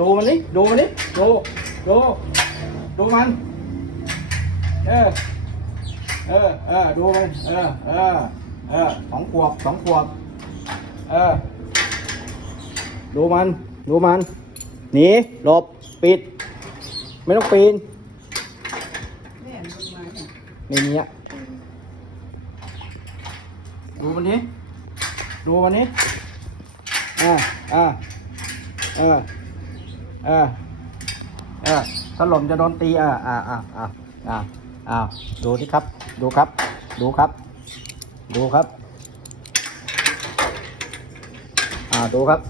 ดูมันนี่ดูมันนี่ดูดูดูมัน เออ เออเออดูมัน เออเออเออสองขวบสองขวบเออ ดูมัน ดูมัน หนี หลบ ปิด ไม่ต้องปีนแม่มันมาเนี่ยในนี้อะดูมันนี้ ดูมันนี้ อ่า อ่า เออ เออ เออถล่มจะโดนตีอ่าอ่าอ่าอ่าอ่าอ่าดูที่ครับ ดูครับ ดูครับ ดูครับ อ่า ดูครับ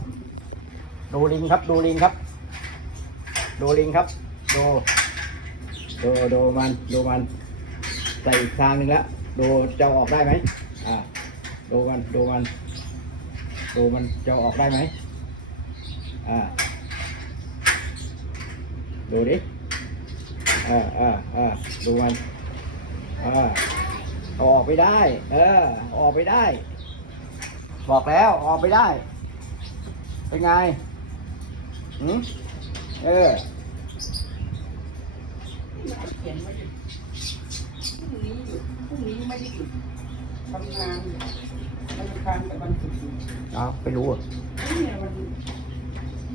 ดูลิงครับ ดูลิงครับ ดูลิงครับ ดู ดู ดูมัน ดูมัน ใส่อีกทางหนึ่งแล้ว ดูจะออกได้ไหมอ่า ดูมัน ดูมัน ดูมันจะออกได้ไหมอ่า ดูดิ อ่าอ่าอ่าดูมัน อ่าเอาออกไปได้ เออเอาออกไปได้ บอกแล้วเอาออกไปได้ เป็นไงหืมเออเขียนไว้อยู่พรุ่งนี้หยุดพรุ่งนี้ไม่ได้หยุดทำงานอยู่วันอังคารกับวันศุกร์อยู่เอาไปรู้อะเนี่ยวัน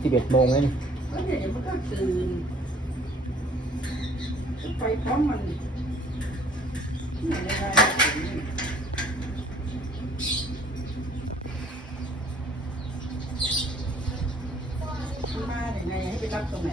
สิบเอ็ดโมงเลยนี่แล้วเนี่ยเดี๋ยวมันก็ตื่น ไปพร้อมมันยในรายละเอียดเนี่ยมันมาได้ไงให้ไปรับตรงไหน